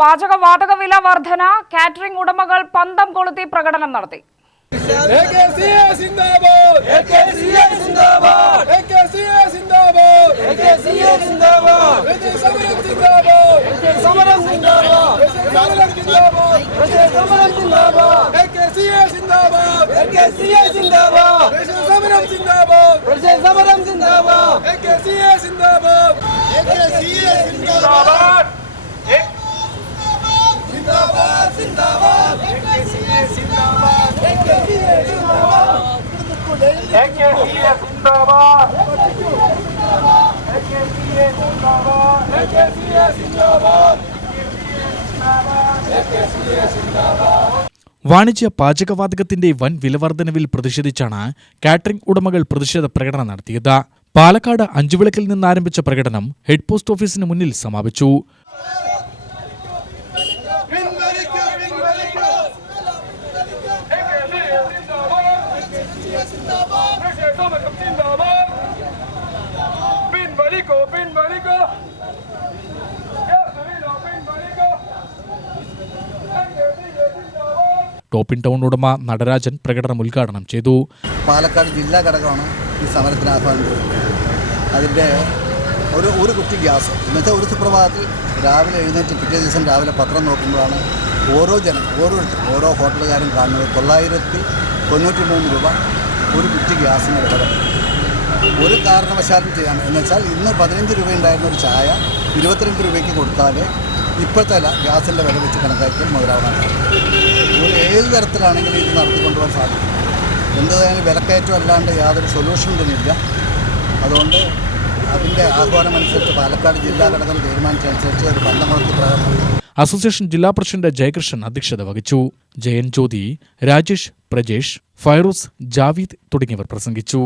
പാചകവാതക വില വർധന കാറ്ററിംഗ് ഉടമകൾ പന്തം കൊളുത്തി പ്രകടനം നടത്തി. വാണിജ്യ പാചകവാതകത്തിന്റെ വൻ വിലവർദ്ധനവിൽ പ്രതിഷേധിച്ചാണ് കാറ്ററിംഗ് ഉടമകൾ പ്രതിഷേധ പ്രകടനം നടത്തിയത്. പാലക്കാട് അഞ്ചുവിളക്കിൽ നിന്നാരംഭിച്ച പ്രകടനം ഹെഡ് പോസ്റ്റ് ഓഫീസിന് മുന്നിൽ സമാപിച്ചു. ടോപ്പിൻ ടൗൺ ഉടമ നടരാജൻ പ്രകടനം ഉദ്ഘാടനം ചെയ്തു. പാലക്കാട് ജില്ലാ ഘടകമാണ് ഈ സമരത്തിന് ആഹ്വാനം ചെയ്തത്. അതിൻ്റെ ഒരു കുറ്റി ഗ്യാസ് ഇന്നത്തെ ഒരു സുപ്രഭാതത്തിൽ രാവിലെ എഴുന്നേറ്റ് പിറ്റേ ദിവസം രാവിലെ പത്രം നോക്കുമ്പോഴാണ് ഓരോ ഹോട്ടലുകാരും കാണുന്നത് 993 രൂപ ഒരു കുറ്റി ഗ്യാസിന് വില. ഒരു കാരണവശാലും ചെയ്യാൻ എന്നുവെച്ചാൽ ഇന്ന് 15 രൂപ ഉണ്ടായിരുന്ന ഒരു ചായ 22 രൂപയ്ക്ക് കൊടുത്താൽ ഇപ്പോഴത്തെ ഗ്യാസിൻ്റെ വില വെച്ച് കണക്കാക്കിയാൽ മുതലാവണം. ഏത് തരത്തിലാണെങ്കിലും ഇത് നടത്തിക്കൊണ്ടുപോകാൻ സാധിക്കും. എന്തായാലും വിലക്കയറ്റം അല്ലാണ്ട് യാതൊരു സൊല്യൂഷനും തന്നെയില്ല. അതുകൊണ്ട് അതിൻ്റെ ആഹ്വാനമനുസരിച്ച് പാലക്കാട് ജില്ലാ ഘടകം തീരുമാനിച്ചനുസരിച്ച് ഒരു പന്തംകൊളുത്തി പ്രകടനം. അസോസിയേഷൻ ജില്ലാ പ്രസിഡന്റ് ജയകൃഷ്ണൻ അധ്യക്ഷത വഹിച്ചു. ജയൻ ജ്യോതി, രാജേഷ്, പ്രജേഷ്, ഫൈറൂസ്, ജാവീദ് തുടങ്ങിയവർ പ്രസംഗിച്ചു.